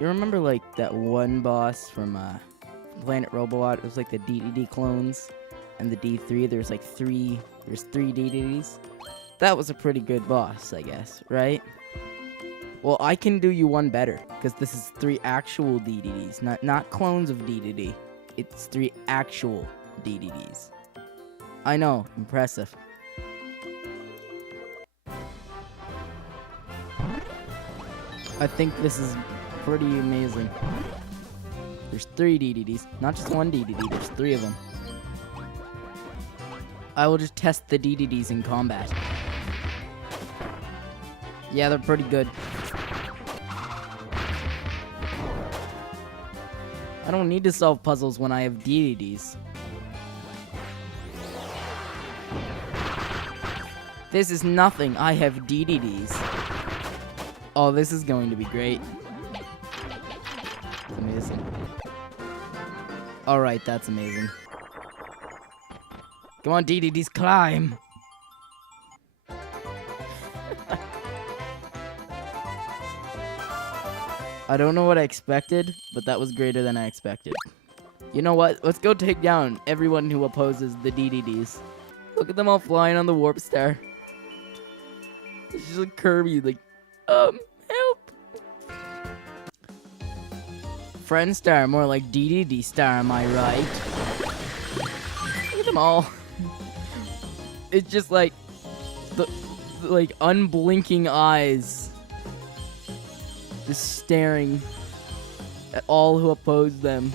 You remember like that one boss from Planet Robot? It was like the DDD clones and the D3. There's three DDDs. That was a pretty good boss, I guess, right? Well, I can do you one better, because this is 3 actual DDDs, not clones of DDD. It's 3 actual DDDs. I know, impressive. I think this is pretty amazing. There's 3 DDDs, not just 1 DDD, there's 3 of them. I will just test the DDDs in combat. Yeah, they're pretty good. I don't need to solve puzzles when I have DDDs. This is nothing. I have DDDs. Oh, this is going to be great. That's amazing. Alright, that's amazing. Come on, DDDs, climb! I don't know what I expected, but that was greater than I expected. You know what? Let's go take down everyone who opposes the DDDs. Look at them all flying on the warp star. It's just like Kirby, like, help! Friend star, more like DDD star, am I right? Look at them all. It's just like, like unblinking eyes. Just staring at all who oppose them.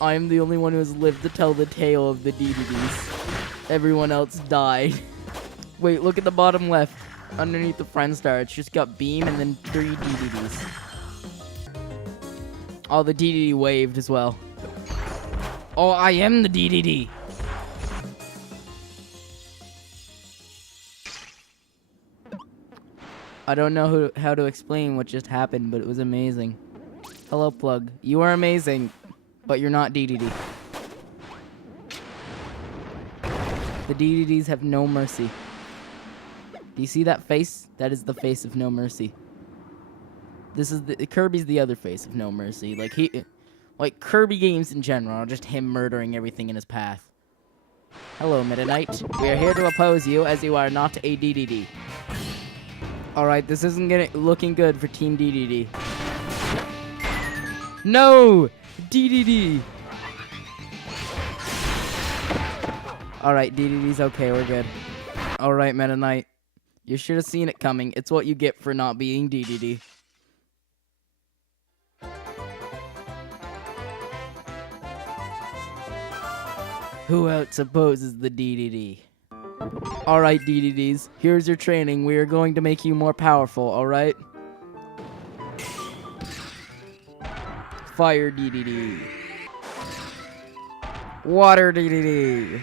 I am the only one who has lived to tell the tale of the DDDs. Everyone else died. Wait, look at the bottom left. Underneath the friend star, it's just got beam and then 3 DDDs. Oh, the DDD waved as well. Oh, I am the DDD. I don't know how to explain what just happened, but it was amazing. Hello, Plug. You are amazing, but you're not DDD. The DDDs have no mercy. Do you see that face? That is the face of no mercy. This is Kirby's the other face of no mercy. Like Kirby games in general are just him murdering everything in his path. Hello, Meta Knight. We are here to oppose you, as you are not a DDD. Alright, this isn't looking good for Team DDD. No! DDD! Alright, DDD's okay, we're good. Alright, Meta Knight. You should have seen it coming. It's what you get for not being DDD. Who else opposes the DDD? Alright, DDDs, here's your training. We are going to make you more powerful, alright? Fire DDD. Water DDD.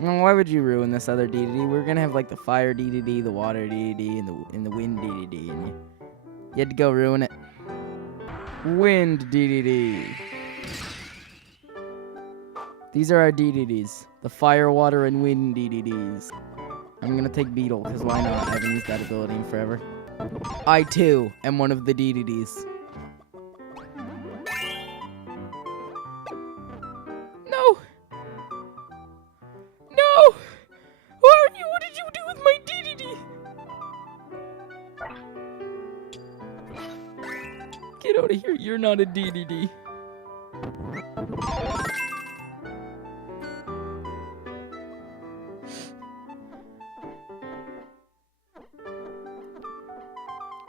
Well, why would you ruin this other DDD? We're gonna have like the fire DDD, the water DDD, and the wind DDD, and you had to go ruin it. Wind DDD. These are our DDDs. The fire, water, and wind DDDs. I'm gonna take Beetle, because why not? I haven't used that ability in forever. I, too, am one of the DDDs. No! No! Who are you? What did you do with my DDD? Get out of here. You're not a DDD.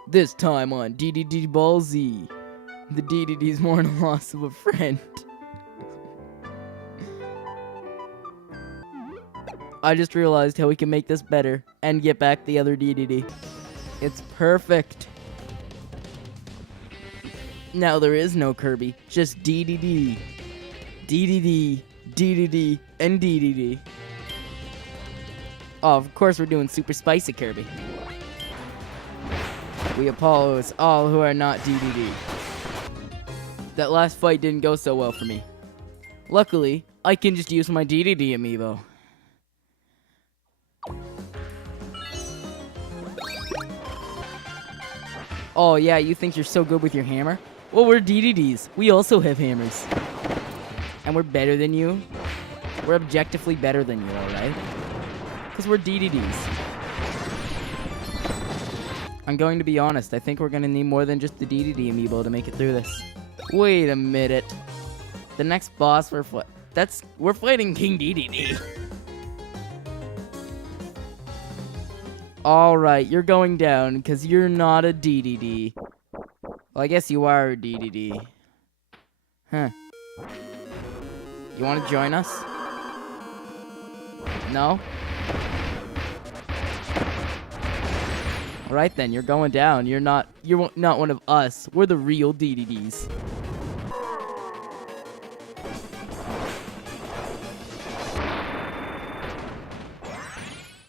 This time on DDD Ball Z, the DDD's mourn loss of a friend. I just realized how we can make this better and get back the other DDD. It's perfect. Now there is no Kirby, just DDD. DDD, DDD, and DDD. Oh, of course we're doing Super Spicy Kirby. We oppose all who are not DDD. That last fight didn't go so well for me. Luckily, I can just use my DDD amiibo. Oh, yeah, you think you're so good with your hammer? Well, we're DDDs. We also have hammers. And we're better than you. We're objectively better than you, alright? Because we're DDDs. I'm going to be honest. I think we're going to need more than just the DDD amiibo to make it through this. Wait a minute. The next boss we're fighting King DDD. Alright, you're going down because you're not a DDD. Well, I guess you are a DDD. Huh. You want to join us? No? Alright then, you're going down. You're not one of us. We're the real DDDs.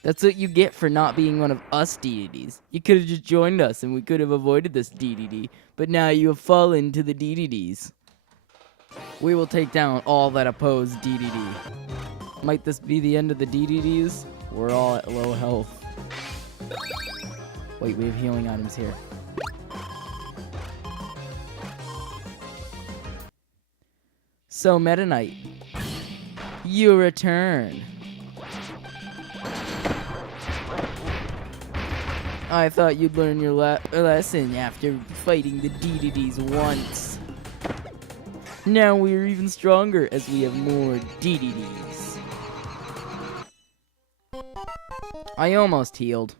That's what you get for not being one of us DDDs. You could have just joined us and we could have avoided this DDD. But now you have fallen to the DDDs. We will take down all that oppose DDD. Might this be the end of the DDDs? We're all at low health. Wait, we have healing items here. So, Meta Knight, you return. I thought you'd learn your lesson after fighting the DDDs once. Now we're even stronger as we have more DDDs. I almost healed.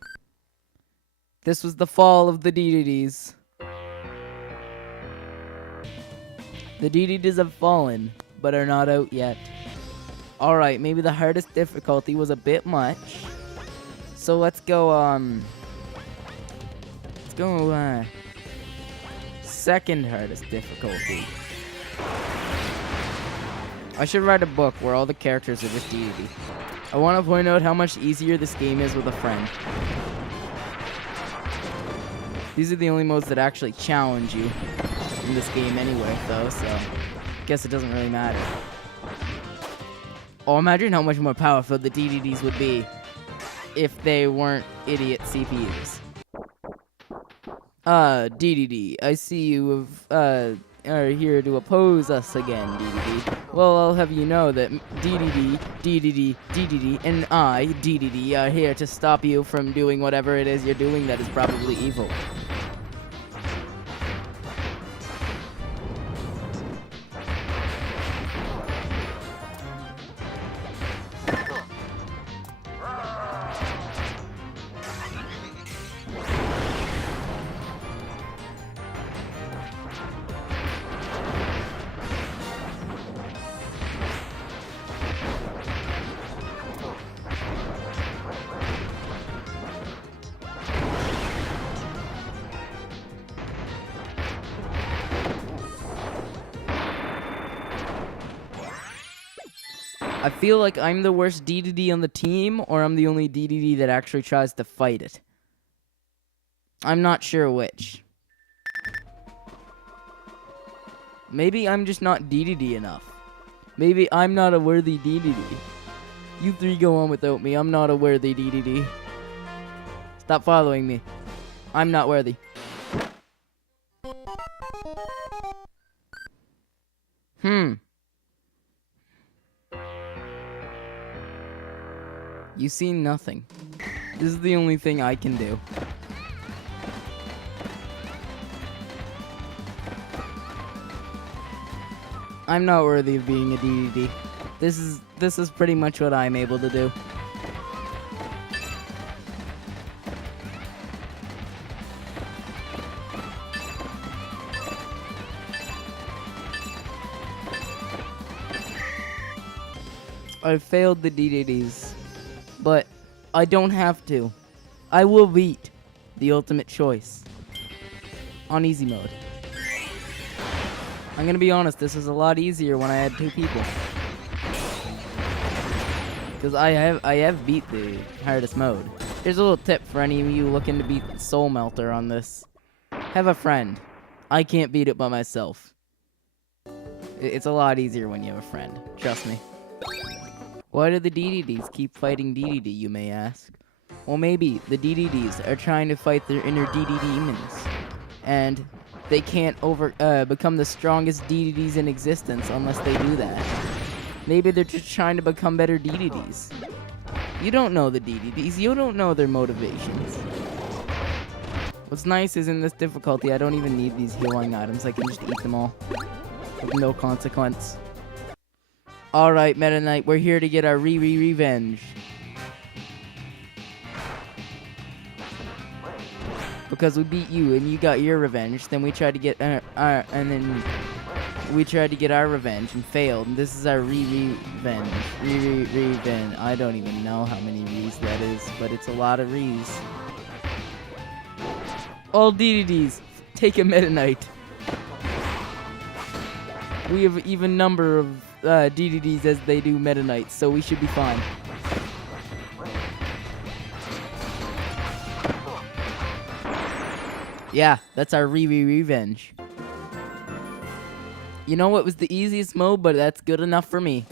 This was the fall of the DDDs. The DDDs have fallen, but are not out yet. Alright, maybe the hardest difficulty was a bit much. So let's go, second hardest difficulty. I should write a book where all the characters are just DDD. I want to point out how much easier this game is with a friend. These are the only modes that actually challenge you in this game anyway, though, so I guess it doesn't really matter. Oh, imagine how much more powerful the DDDs would be if they weren't idiot CPUs. DDD, I see you are here to oppose us again, DDD. Well, I'll have you know that DDD, and I, DDD, are here to stop you from doing whatever it is you're doing that is probably evil. I feel like I'm the worst DDD on the team, or I'm the only DDD that actually tries to fight it. I'm not sure which. Maybe I'm just not DDD enough. Maybe I'm not a worthy DDD. You three go on without me. I'm not a worthy DDD. Stop following me. I'm not worthy. You see nothing. This is the only thing I can do. I'm not worthy of being a DDD. This is pretty much what I'm able to do. I failed the DDDs. But I don't have to. I will beat the ultimate choice on easy mode. I'm gonna be honest, this is a lot easier when I had two people. Because I have beat the hardest mode. Here's a little tip for any of you looking to beat Soul Melter on this. Have a friend. I can't beat it by myself. It's a lot easier when you have a friend. Trust me. Why do the DDDs keep fighting DDD, you may ask? Well, maybe the DDDs are trying to fight their inner DDD demons. and they can't become the strongest DDDs in existence unless they do that. Maybe they're just trying to become better DDDs. You don't know the DDDs. You don't know their motivations. What's nice is in this difficulty, I don't even need these healing items. I can just eat them all with no consequence. Alright, Meta Knight, we're here to get our revenge. Because we beat you and you got your revenge, then we tried to get our revenge and failed. And this is our revenge. Revenge. I don't even know how many re's that is, but it's a lot of re's. All DDDs, take a Meta Knight. We have an even number of DDDs as they do Meta Knights, so we should be fine. Yeah, that's our revenge. You know what was the easiest mode, but that's good enough for me.